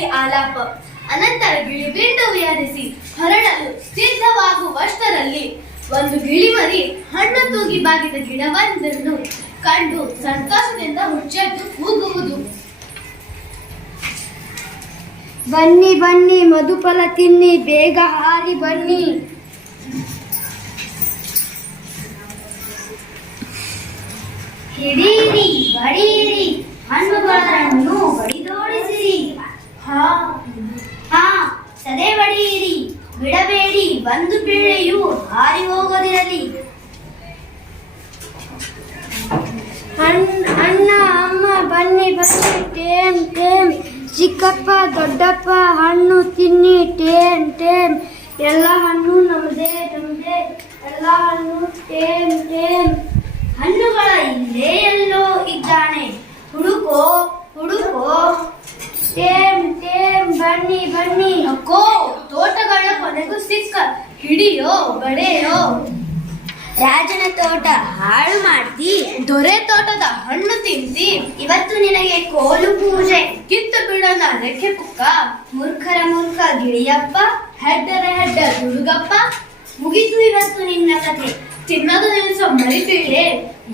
ಗಿಳಿಯಾಗಿ ಆಲಾಪ. ಅನಂತರ ಗಿಳಿಬಿಂಡು ವಿಹರಿಸಿ ಹೊರಡಲು ಸಿದ್ಧವಾಗುವಷ್ಟರಲ್ಲಿ ಒಂದು ಗಿಳಿಮರಿ ಹಣ್ಣು ತೂಗಿ ಬಾಗಿದ ಗಿಡವೊಂದನ್ನು ಕಂಡು ಸಂತೋಷದಿಂದ ಹುಚ್ಚೆದ್ದು ಕೂಗುವುದು. ಬನ್ನಿ ಬನ್ನಿ ಮಧುಫಲ ತಿನ್ನಿ, ಬೇಗ ಹಾರಿ ಬನ್ನಿ. ಹಿಡೀರಿ ಬಡೀರಿ, ಹಣ್ಣುಗಳನ್ನು ಬಡಿದೋಡಿಸಿರಿ. ಹಾ ಸದೆ ಬಡಿಯಿರಿ, ಬಿಡಬೇಡಿ, ಒಂದು ಪಿಳ್ಳೆಯು ಹಾರಿ ಹೋಗೋದಿರಲಿ. ಅಣ್ಣ ಅಮ್ಮ ಬನ್ನಿ ಬನ್ನಿ, ಟೇಮ್ ಟೇಮ್. ಚಿಕ್ಕಪ್ಪ ದೊಡ್ಡಪ್ಪ ಹಣ್ಣು ತಿನ್ನಿ, ಟೇಮ್ ಟೇಮ್. ಎಲ್ಲ ಹಣ್ಣು ನಮ್ಮದೇ ನಮ್ಮದೇ, ಎಲ್ಲ ಹಣ್ಣು ಟೇಮ್ ಟೇಮ್. ಹಣ್ಣುಗಳ ಇಲ್ಲೇ ಎಲ್ಲೋ ಇದ್ದಾನೆ, ಹುಡುಕೋ ಹುಡುಕೋ. ಟೇಮ್ ಟೇಮ್ ಬನ್ನಿ ಬನ್ನಿ. ಅಕ್ಕೋ, ತೋಟಗಳ ಕೊನೆಗೂ ಸಿಕ್ಕ, ಹಿಡಿಯೋ ಬಡೆಯೋ. ರಾಜನ ತೋಟ ಹಾಳು ಮಾಡ್ತಿ, ದೊರೆ ತೋಟದ ಹಣ್ಣು ತಿಂತಿ. ಇವತ್ತು ನಿನಗೆ ಕೋಲು ಪೂಜೆ, ಕಿತ್ತು ಬಿಡೋಣ ರೆಕ್ಕೆ ಪುಕ್ಕ. ಮೂರ್ಖರ ಮೂರ್ಖ ಗಿಳಿಯಪ್ಪ, ಹೆಡ್ಡರ ಹೆಡ್ಡ ಹುಡುಗಪ್ಪ. ಮುಗಿತು ಇವತ್ತು ನಿನ್ನ ಕಥೆ, ತಿನ್ನೋದು ನಿಲ್ಲಿಸೋ ಮರಿಬೀಳೆ.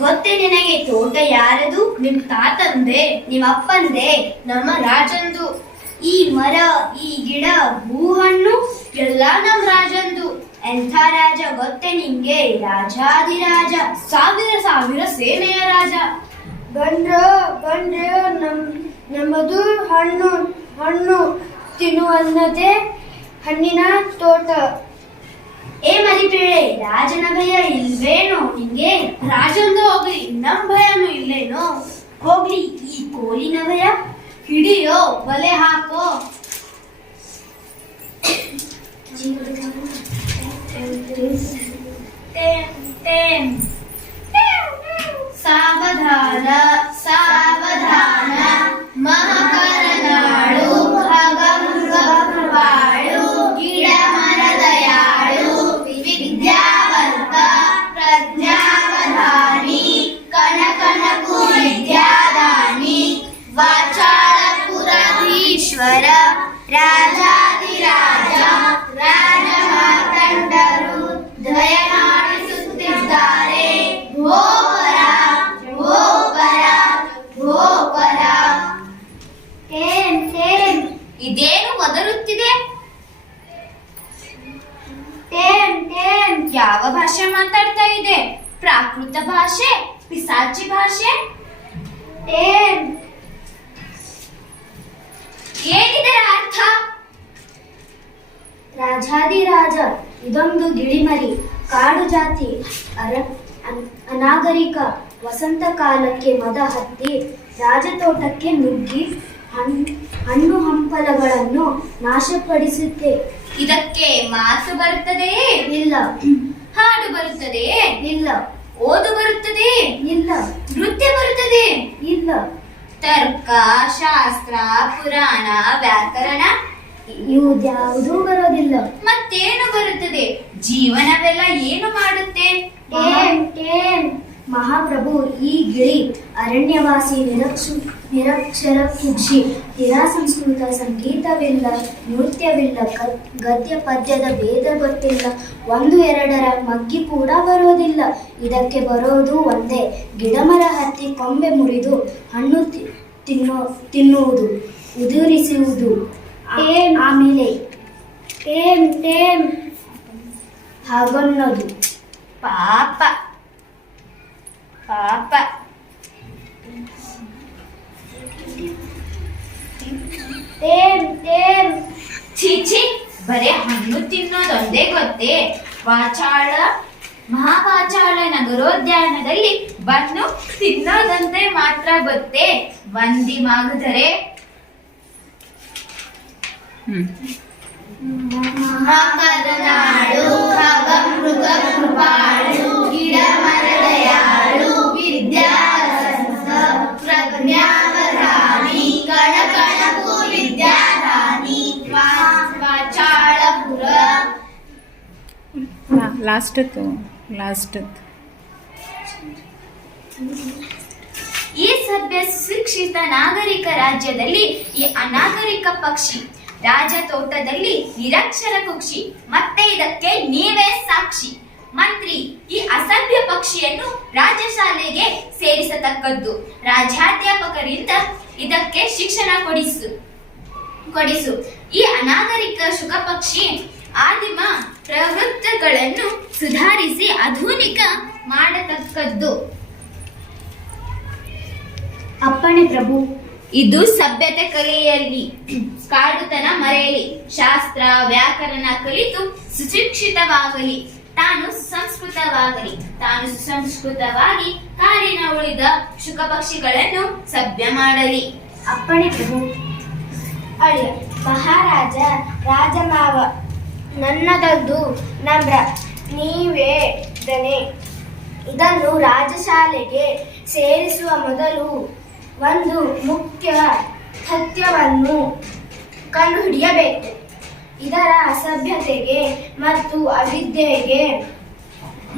ಗೊತ್ತೇ ನಿನಗೆ ತೋಟ ಯಾರದು? ನಿಮ್ ತಾತಂದೆ, ನಿಮ್ಮಪ್ಪಂದೆ, ನಮ್ಮ ರಾಜಂದು. ಈ ಮರ, ಈ ಗಿಡ, ಹೂಹಣ್ಣು ಎಲ್ಲ ನಮ್ ರಾಜಂದು. ಎಂಥ ರಾಜ ಗೊತ್ತೇ ನಿಂಗೆ? ರಾಜಾದಿರಾಜ, ಸಾವಿರ ಸಾವಿರ ಸೇನೆಯ ರಾಜ. ಬಂದ್ರ ನಮ್ಮದು ಹಣ್ಣು ಹಣ್ಣು ತಿನ್ನುವನ್ನದೇ ಹಣ್ಣಿನ ತೋಟ. ಏ ಮರಿಬೇಳೆ, ರಾಜನ ಭಯ ಇಲ್ವೇನೋ ನಿಂಗೆ? ರಾಜಂದು ಹೋಗ್ಲಿ, ನಮ್ ಭಯನೂ ಇಲ್ಲೇನೋ? ಹೋಗ್ಲಿ ಈ ಕೋಲಿನ ಭಯ. ಹಿಡಿಯೋ ಬಲೆ ಹಾಕೋ. ಸಾವಧಾನ ಸಾವಧಾನ, ಮಹಾಕರನಾಳು ಖಗಮೃಗಕೃಪಾಳು, ಗಿಡ ಮರದಯಾಳು, ವಿದ್ಯಾವಂತ ಪ್ರಜ್ಞಾವಧಾನಿ, ಕನಕನಕು ವಿದ್ಯಾದಾನಿ, ವಾಚಾಳಪುರಾಧೀಶ್ವರ, ರಾಜಾದಿರಾಜ. ರಾಜಮಾರ್ತಾಂಡರು ದಯಮಾಡಿಸುತ್ತಿದ್ದಾರೆ. ಗೋಪರ ಗೋಪರ ಗೋಪರ. Time time. ಇದೇನು ಒದರುತ್ತಿದೆ? Time time. ಯಾವ ಭಾಷೆ ಮಾತಾಡ್ತಾ ಇದೆ? ಪ್ರಾಕೃತ ಭಾಷೆ, ಪಿಸಾಚಿ ಭಾಷೆ? ಟೇಮ್. ಏನಿದರ ಅರ್ಥ? ರಾಜಾದಿರಾಜ, ಇದೊಂದು ಗಿಳಿಮರಿ, ಕಾಡು ಜಾತಿ, ಅನಾಗರಿಕ. ವಸಂತ ಕಾಲಕ್ಕೆ ಮದ ಹತ್ತಿ ರಾಜತೋಟಕ್ಕೆ ನುಗ್ಗಿ ಹಣ್ಣು ಹಂಪಲಗಳನ್ನು ನಾಶಪಡಿಸುತ್ತೆ. ಇದಕ್ಕೆ ಮಾತು ಬರುತ್ತದೆಯೇ? ಇಲ್ಲ. ಹಾಡು ಬರುತ್ತದೆಯೇ? ಇಲ್ಲ. ಓದು ಬರುತ್ತದೆ? ಇಲ್ಲ. ನೃತ್ಯ ಬರುತ್ತದೆ? ಇಲ್ಲ. ತರ್ಕ, ಶಾಸ್ತ್ರ, ಪುರಾಣ, ವ್ಯಾಕರಣ ಇವುದ್ಯಾವುದೂ ಬರೋದಿಲ್ಲ. ಮತ್ತೇನು ಬರುತ್ತದೆ? ಜೀವನವೆಲ್ಲ ಏನು ಮಾಡುತ್ತೆ? Time time. ಮಹಾಪ್ರಭು, ಈ ಗಿಳಿ ಅರಣ್ಯವಾಸಿ, ನಿರಕ್ಷರ ಕುಕ್ಷಿ, ನಿರಾಸಂಸ್ಕೃತ, ಸಂಗೀತವಿಲ್ಲ, ನೃತ್ಯವಿಲ್ಲ, ಗದ್ಯ ಪದ್ಯದ ಭೇದ ಗೊತ್ತಿಲ್ಲ, ಒಂದು ಎರಡರ ಮಗ್ಗಿ ಕೂಡ ಬರೋದಿಲ್ಲ. ಇದಕ್ಕೆ ಬರೋದು ಒಂದೇ, ಗಿಡಮರ ಹತ್ತಿ ಕೊಂಬೆ ಮುರಿದು ಹಣ್ಣು ತಿನ್ನುವುದು, ಉದುರಿಸುವುದು, ಆಮೇಲೆ ಟೇಮ್ ಟೇಮ್ ಹಾಗನ್ನೋದು. ಪಾಪ ಪಾಪ. Time time. ಚೀಚಿ, ಬರೇ ಹಣ್ಣು ತಿನ್ನೋದೊಂದೇ ಗೊತ್ತೇ? ವಾಚಾಳ ಮಹಾವಾಚಾಳ ನಗರೋದ್ಯಾನದಲ್ಲಿ ಬಂದು ತಿನ್ನೋದಂತೆ ಮಾತ್ರ ಗೊತ್ತೇ? ವಂದಿ ಮಾಗಧರೆ. ಮಹಾಕರನಾಳು ಖಗಮೃಗ ಕೃಪಾಳು, ಗಿಡ ಮರದಯಾಳು, ವಿದ್ಯಾವಂತ ಪ್ರಜ್ಞಾವಧಾನಿ, ಕಣಕಣಕು ವಿದ್ಯಾದಾನಿ, ವಾಚಾಳಪುರ. ಲಾಸ್ಟ್ ಈ ಸಭ್ಯ ಸುಶಿಕ್ಷಿತ ನಾಗರಿಕ ರಾಜ್ಯದಲ್ಲಿ ಈ ಅನಾಗರಿಕ ಪಕ್ಷಿ, ರಾಜ ತೋಟದಲ್ಲಿ ನಿರಕ್ಷರ ಕುಕ್ಷಿ, ಮತ್ತೆ ಇದಕ್ಕೆ ನೀವೇ ಸಾಕ್ಷಿ. ಮಂತ್ರಿ, ಈ ಅಸಭ್ಯ ಪಕ್ಷಿಯನ್ನು ರಾಜಶಾಲೆಗೆ ಸೇರಿಸತಕ್ಕದ್ದು. ರಾಜ್ಯಾಧ್ಯಾಪಕರಿಂದ ಇದಕ್ಕೆ ಶಿಕ್ಷಣ ಕೊಡಿಸು. ಈ ಅನಾಗರಿಕ ಶುಕಪಕ್ಷಿ ಆದಿಮ ಪ್ರವೃತ್ತಿಗಳನ್ನು ಸುಧಾರಿಸಿ ಆಧುನಿಕ ಮಾಡತಕ್ಕದ್ದು. ಅಪ್ಪಣೆ ಪ್ರಭು. ಇದು ಸಭ್ಯತೆ ಕಲಿಯಲಿ, ಕಾಡುತನ ಮರೆಯಲಿ, ಶಾಸ್ತ್ರ ವ್ಯಾಕರಣ ಕಲಿತು ಸುಶಿಕ್ಷಿತವಾಗಲಿ, ತಾನು ಸುಸಂಸ್ಕೃತವಾಗಿ ಕಾಡಿನ ಉಳಿದ ಶುಕಪಕ್ಷಿಗಳನ್ನು ಸಭ್ಯ ಮಾಡಲಿ. ಅಪ್ಪಣೆ ಪ್ರಭು. ಅಳಿಯ ಮಹಾರಾಜ ರಾಜಮಾವ ನನ್ನದೊಂದು ನಮ್ರ ನಿವೇದನೆ. ಇದನ್ನು ರಾಜಶಾಲೆಗೆ ಸೇರಿಸುವ ಮೊದಲು ಒಂದು ಮುಖ್ಯ ಸತ್ಯವನ್ನು ಕಂಡುಹಿಡಿಯಬೇಕು. ಇದರ ಅಸಭ್ಯತೆಗೆ ಮತ್ತು ಅವಿದ್ಯೆಗೆ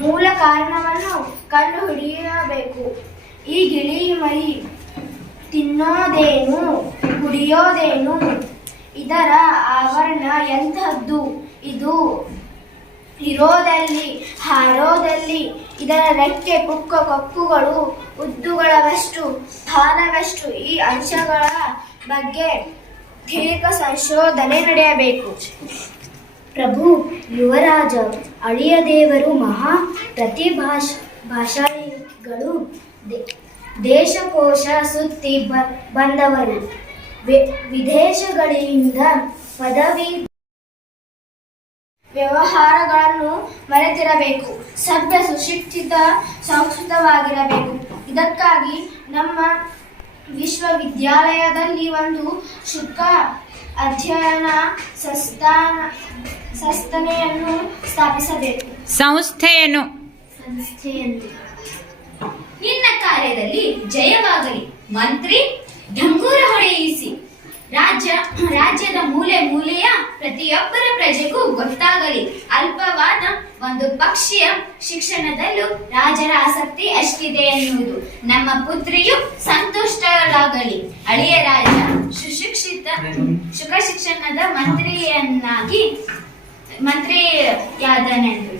ಮೂಲ ಕಾರಣವನ್ನು ಕಂಡುಹಿಡಿಯಬೇಕು. ಈ ಗಿಳಿ ಮರಿ ತಿನ್ನೋದೇನು, ಕುಡಿಯೋದೇನು, ಇದರ ಆವರಣ ಎಂಥದ್ದು, ಇದು ಇರೋದಲ್ಲಿ ಹಾರೋದಲ್ಲಿ, ಇದರ ರೆಕ್ಕೆ ಪುಕ್ಕ ಕೊಕ್ಕುಗಳು ಉದ್ದುಗಳವಷ್ಟು ಸ್ಥಾನವೆಷ್ಟು, ಈ ಅಂಶಗಳ ಬಗ್ಗೆ ದೀರ್ಘ ಸಂಶೋಧನೆ ನಡೆಯಬೇಕು. ಪ್ರಭು ಯುವರಾಜ, ಅಳಿಯ ದೇವರು ಮಹಾ ಪ್ರತಿಭಾಶಾಲಿಗಳು, ದೇಶಕೋಶ ಸುತ್ತಿ ಬಂದವರು, ವಿದೇಶಗಳಿಂದ ಪದವಿ ವ್ಯವಹಾರಗಳನ್ನು ಮರೆತಿರಬೇಕು. ಸಭ್ಯ ಸುಶಿಕ್ಷಿತ ಸಂಸ್ಕೃತವಾಗಿರಬೇಕು. ಇದಕ್ಕಾಗಿ ನಮ್ಮ ವಿಶ್ವವಿದ್ಯಾಲಯದಲ್ಲಿ ಒಂದು ಶುಕ ಅಧ್ಯಯನ ಸಂಸ್ಥೆಯನ್ನು ಸ್ಥಾಪಿಸಬೇಕು. ಸಂಸ್ಥೆಯನ್ನು ನಿನ್ನ ಕಾರ್ಯದಲ್ಲಿ ಜಯವಾಗಲಿ. ಮಂತ್ರಿ, ಢಂಗೂರ ಹೊಡೆಯಿಸಿ. ರಾಜ್ಯದ ಮೂಲೆ ಮೂಲೆಯ ಪ್ರತಿಯೊಬ್ಬರ ಪ್ರಜೆಗೂ ಗೊತ್ತಾಗಲಿ. ಅಲ್ಪವಾದ ಒಂದು ಪಕ್ಷಿಯ ಶಿಕ್ಷಣದಲ್ಲೂ ರಾಜರ ಆಸಕ್ತಿ ಎಷ್ಟಿದೆ ಎನ್ನುವುದು. ನಮ್ಮ ಪುತ್ರಿಯು ಸಂತುಷ್ಟಳಾಗಲಿ. ಅಳಿಯ ರಾಜ ಶುಕ ಶಿಕ್ಷಣದ ಮಂತ್ರಿಯಾದನೆಂದು.